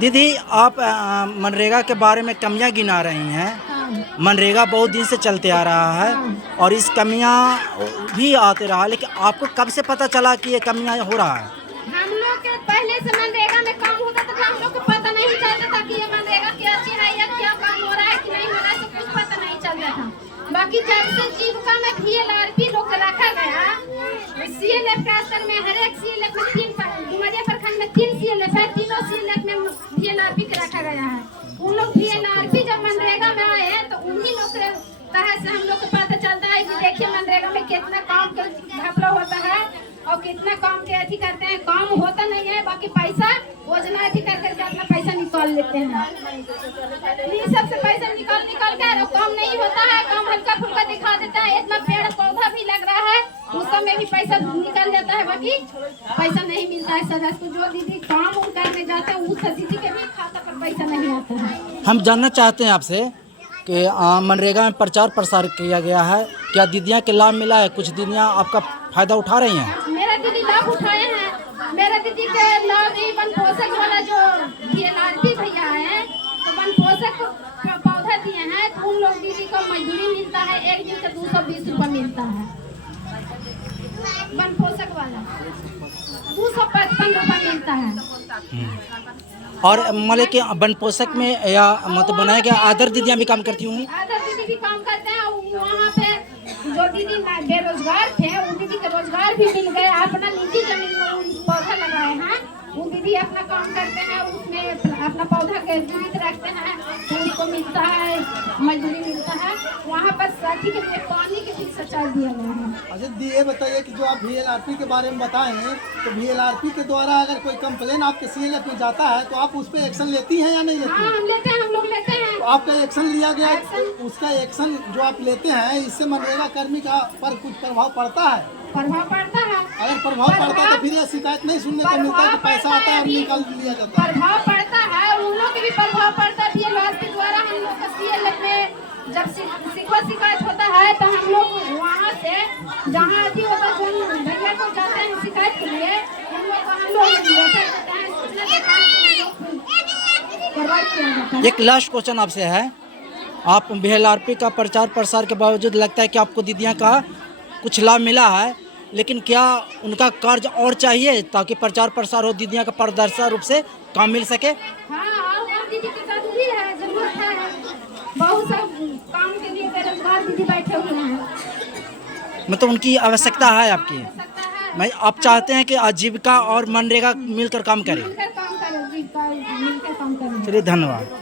दीदी आप मनरेगा के बारे में कमियां गिना रही हैं। मनरेगा बहुत दिन से चलते आ रहा है और इस कमियां भी आते रहा, लेकिन आपको कब से पता चला कि ये कमियां हो रहा है? हम लोग के पहले से मनरेगा में काम होता था, हम लोग को पता नहीं चलता था कि ये मनरेगा क्या चीज है या क्या काम हो रहा है कि नहीं हो रहा है, सब कुछ पता नहीं चलता था। बाकी जब से जीविका में VLRP लोग रखा गया, CLF का स्तर में हर एक CLF में 3 डुमरिया प्रखंड में 3 CLF है, तीनों CLF में VLRP के रखा गया है। उन लोग VLRP जब मनरेगा में आए हैं तो उन्हीं लोग के तहत से हम लोग को पता चलता है कि देखिए मनरेगा में कितना काम का घपला होता है और कितना काम के अथी करते हैं। काम होता नहीं है, बाकी पैसा योजना अथी कर करके अपना पैसा निकाल लेते हैं। ये सबसे पैसा निकाल कर काम नहीं होता है, काम हल्का फुल्का दिखा देता है। इतना पेड़ पौधा भी लग रहा है, उस सब में भी पैसा निकल जाता है, बाकी पैसा नहीं मिलता है। सदस्य को जो दीदी काम करने जाते हैं उस दीदी के भी खाता पर पैसा नहीं आता है। हम जानना चाहते हैं आपसे कि मनरेगा में प्रचार प्रसार किया गया है, क्या दीदियाँ के लाभ मिला है? कुछ दीदियाँ आपका फायदा उठा रही हैं? मेरा दीदी लाभ उठाए हैं। मेरा दीदी के लाभ वन पोषक वाला जो VLRP भैया है, तो वन पोषक पौधा दिए हैं, तो उन लोग दीदी को मजदूरी मिलता है, एक दिन का 220 रुपये मिलता है। वन पोषक वाला 255 रुपये मिलता है। और मतलब कि वन पोषक में या मतलब बनाया गया आदर दीदियाँ भी काम करती होंगी? आदर दीदी भी काम करते हैं। वहाँ पे जो दीदी बेरोजगार थे उन दीदी के रोजगार भी मिल गए, अपना निजी जमीन में पौधा लगाए हैं, वो दीदी अपना काम करते हैं, उसमें अपना पौधा के जीवित रखते हैं, उनको मिलता है, मजदूरी मिलता है। वहाँ पर साथी के लिए पानी के भी सचाई दिया गया है। अच्छा दी, ये बताइए कि जो आप VLRP के बारे में बताए हैं, तो VLRP के द्वारा अगर कोई कंप्लेन आपके CLF में जाता है तो आप उस पर एक्शन लेती हैं या नहीं लेती? हाँ, हम लेते हैं, हम लोग लेते हैं। तो आपका एक्शन लिया गया, उसका एक्शन जो आप लेते हैं, इससे मनरेगा कर्मी का पर कुछ प्रभाव पड़ता है? प्रभाव पड़ता है। अगर प्रभाव पड़ता है तो फिर ये शिकायत नहीं सुनने को मिलता है कि पैसा आता है और निकाल लिया जाता है। प्रभाव पड़ता है, उन लोग के भी प्रभाव पड़ता है। VLRP के द्वारा हम लोग का CLF में जब शिकायत होता है तो हम लोग वहाँ से जहाँ भी होता है भैया को जाते हैं शिकायत के लिए, हम लोग सूचना देते हैं। एक लास्ट क्वेश्चन आपसे है, आप VLRP का प्रचार प्रसार के बावजूद लगता है कि आपको दीदियाँ का कुछ लाभ मिला है, लेकिन क्या उनका कार्य और चाहिए ताकि प्रचार प्रसार हो, दीदियाँ का पारदर्शी रूप से काम मिल सके? हाँ, और दीदी की जरूरी है, जरूरत है। बहुत सब काम के लिए बेरोजगार दीदी बैठे हुए हैं, मतलब उनकी आवश्यकता है आपकी। मैं आप चाहते हैं कि आजीविका और मनरेगा मिलकर काम करें? मिलकर काम करें, जीविका मिलकर काम करें। चलिए, धन्यवाद।